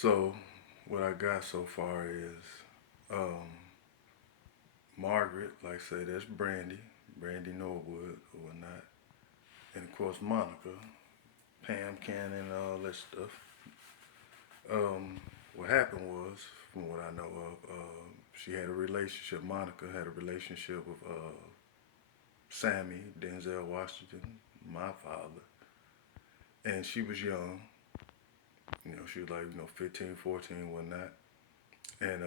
So, what I got so far is um, Margaret, like I say, that's Brandy Norwood or whatnot, and of course Monica, Pam Cannon, and all that stuff. What happened was, from what I know of, she had a relationship. Monica had a relationship with Sammy Denzel Washington, my father, and she was young. She was like 15, 14, whatnot, and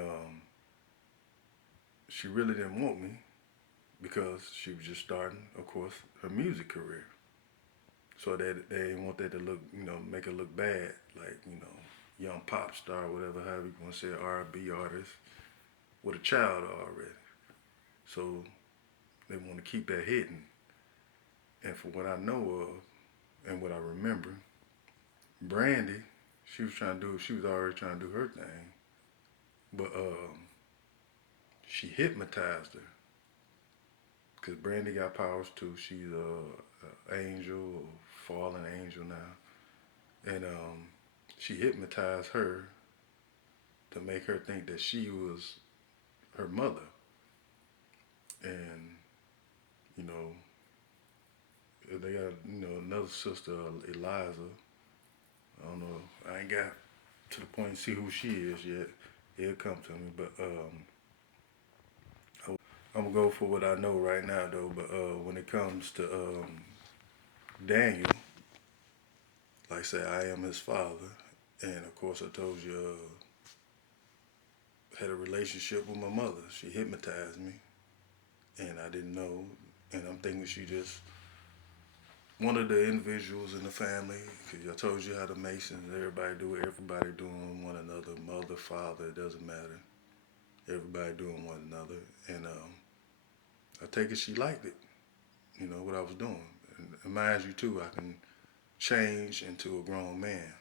she really didn't want me because she was just starting, of course, her music career. So they didn't want that to look, make her look bad, like young pop star, whatever, however you want to say, it, R&B artist with a child already. So they want to keep that hidden. And from what I know of and what I remember, Brandy, she was already trying to do her thing, but she hypnotized her because Brandy got powers too. She's a angel, or fallen angel now, and she hypnotized her to make her think that she was her mother. And you know, they got another sister, Eliza. I don't know. I ain't got to the point to see who she is yet. It'll come to me, but I'm gonna go for what I know right now though. But when it comes to Daniel, like I say, I am his father, and of course I told you had a relationship with my mother. She hypnotized me, and I didn't know. And I'm thinking she just one of the individuals in the family. Because I told you how the Masons, everybody do it. Everybody doing one another. Mother, father, it doesn't matter. Everybody doing one another. And I take it she liked it. What I was doing. And mind you too, I can change into a grown man.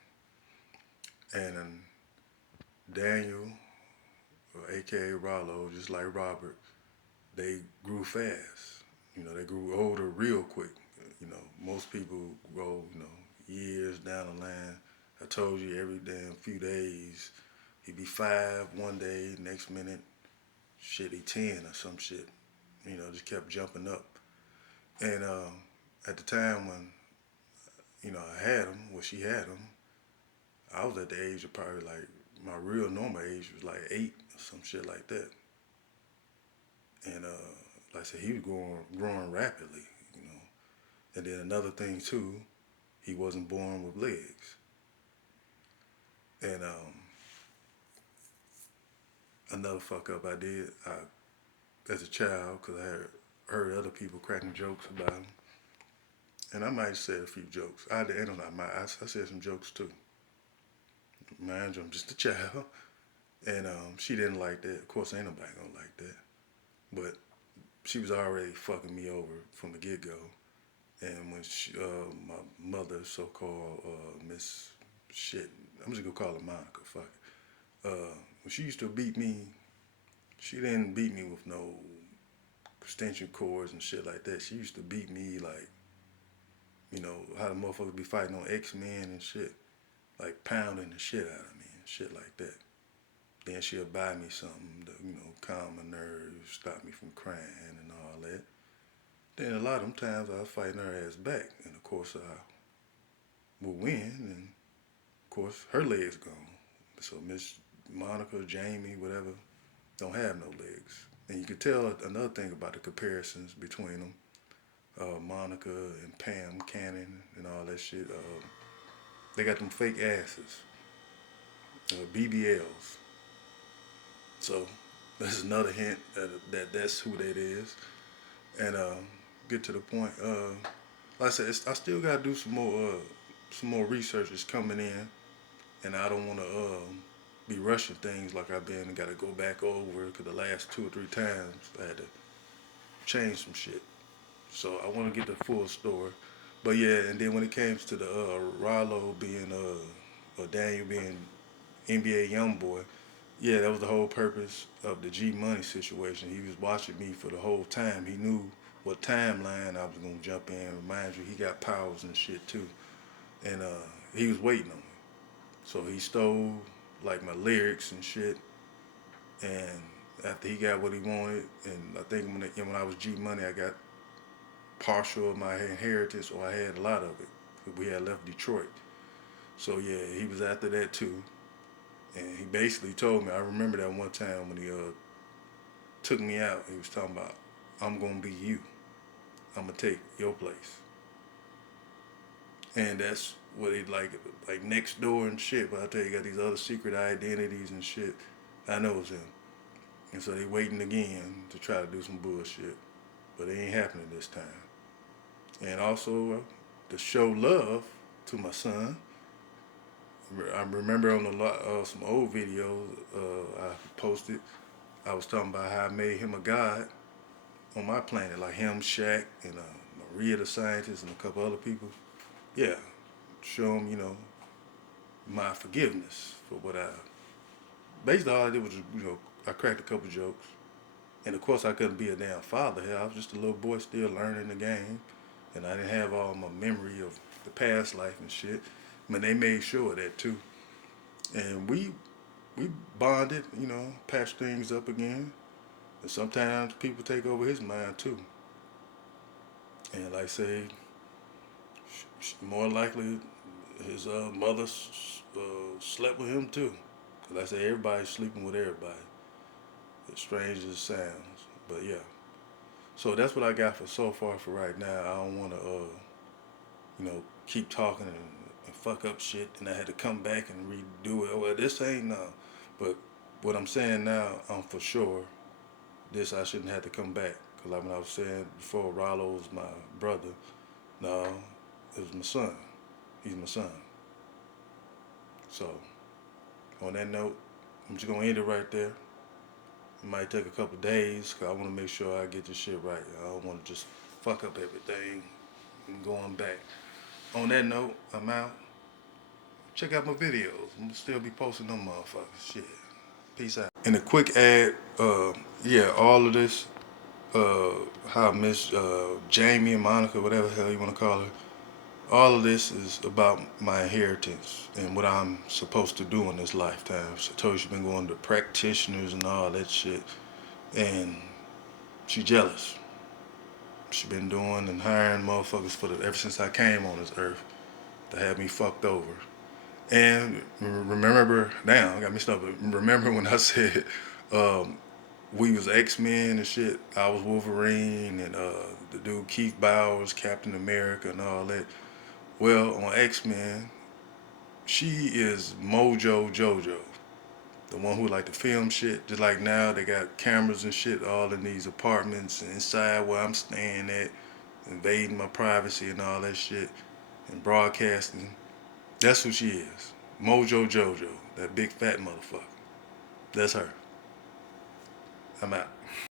And Daniel, or AKA Rollo, just like Robert, they grew fast. They grew older real quick. Most people grow, years down the line. I told you every damn few days, he'd be 5 one day, next minute, shit, he 10 or some shit. Just kept jumping up. And at the time when, I had him, when she had him, I was at the age of probably like, my real normal age was like 8 or some shit like that. And like I said, he was growing rapidly, you know. And then another thing too, he wasn't born with legs. And another fuck up I did as a child, because I had heard other people cracking jokes about him. And I might have said a few jokes. I did, and I said some jokes too. Mind you, I'm just a child. And she didn't like that. Of course, ain't nobody gonna like that. But she was already fucking me over from the get go. And when my mother, so called Miss Shit, I'm just gonna call her Monica. Fuck it. When she used to beat me, she didn't beat me with no extension cords and shit like that. She used to beat me like, how the motherfuckers be fighting on X-Men and shit, like pounding the shit out of me and shit like that. Then she'll buy me something to, calm my nerves, stop me from crying and all that. Then a lot of them times I was fighting her ass back, and of course I would win, and of course her legs gone. So Miss Monica, Jamie, whatever, don't have no legs. And you can tell another thing about the comparisons between them. Monica and Pam Cannon and all that shit. They got them fake asses, BBLs. So that's another hint that's who that is. And get to the point. Like I said, I still gotta do some more research is coming in, and I don't want to be rushing things like I've been and got to go back over because the last 2 or 3 times I had to change some shit. So I want to get the full story. But yeah, and then when it comes to the Rollo being or Daniel being NBA young boy, yeah, that was the whole purpose of the G Money situation. He was watching me for the whole time. He knew what timeline I was gonna jump in. Mind you, he got powers and shit too, and he was waiting on me. So he stole like my lyrics and shit. And after he got what he wanted, and I think when I was G Money, I got partial of my inheritance, or I had a lot of it. We had left Detroit, so yeah, he was after that too. And he basically told me. I remember that one time when he took me out. He was talking about, "I'm gonna be you. I'm gonna take your place." And that's what he like next door and shit. But I tell you, he got these other secret identities and shit. I know it's him. And so they waiting again to try to do some bullshit, but it ain't happening this time. And also to show love to my son. I remember on some old videos I posted. I was talking about how I made him a god on my planet, like him, Shaq, and Maria the scientist, and a couple other people. Yeah, show him, my forgiveness for what I. Basically, all I did was, I cracked a couple jokes, and of course, I couldn't be a damn father here. I was just a little boy still learning the game, and I didn't have all my memory of the past life and shit. I mean, they made sure of that too, and we bonded, patched things up again. And sometimes people take over his mind too, and like I say, more likely his mother slept with him too. Cause like I say, everybody's sleeping with everybody, as strange as it sounds. But yeah, so that's what I got for so far for right now. I don't want to, keep talking and fuck up shit, and I had to come back and redo it. Well, this ain't no. But what I'm saying now, I'm for sure. This I shouldn't have to come back. Cause like when I was saying before, Rollo was my brother. No, it was my son. He's my son. So on that note, I'm just gonna end it right there. It might take a couple days, cause I want to make sure I get this shit right. I don't want to just fuck up everything and going back. On that note, I'm out. Check out my videos. I'm gonna still be posting them motherfuckers. Shit. Peace out. And a quick ad. Yeah, all of this. How Miss Jamie and Monica, whatever the hell you want to call her. All of this is about my inheritance and what I'm supposed to do in this lifetime. She told you she's been going to practitioners and all that shit, and she jealous. She been doing and hiring motherfuckers ever since I came on this earth to have me fucked over. And remember now, I got mixed up. But remember when I said we was X-Men and shit? I was Wolverine, and the dude Keith Bowers, Captain America, and all that. Well, on X-Men, she is Mojo Jojo, the one who like to film shit. Just like now, they got cameras and shit all in these apartments and inside where I'm staying at, invading my privacy and all that shit, and broadcasting. That's who she is. Mojo Jojo, that big fat motherfucker. That's her. I'm out.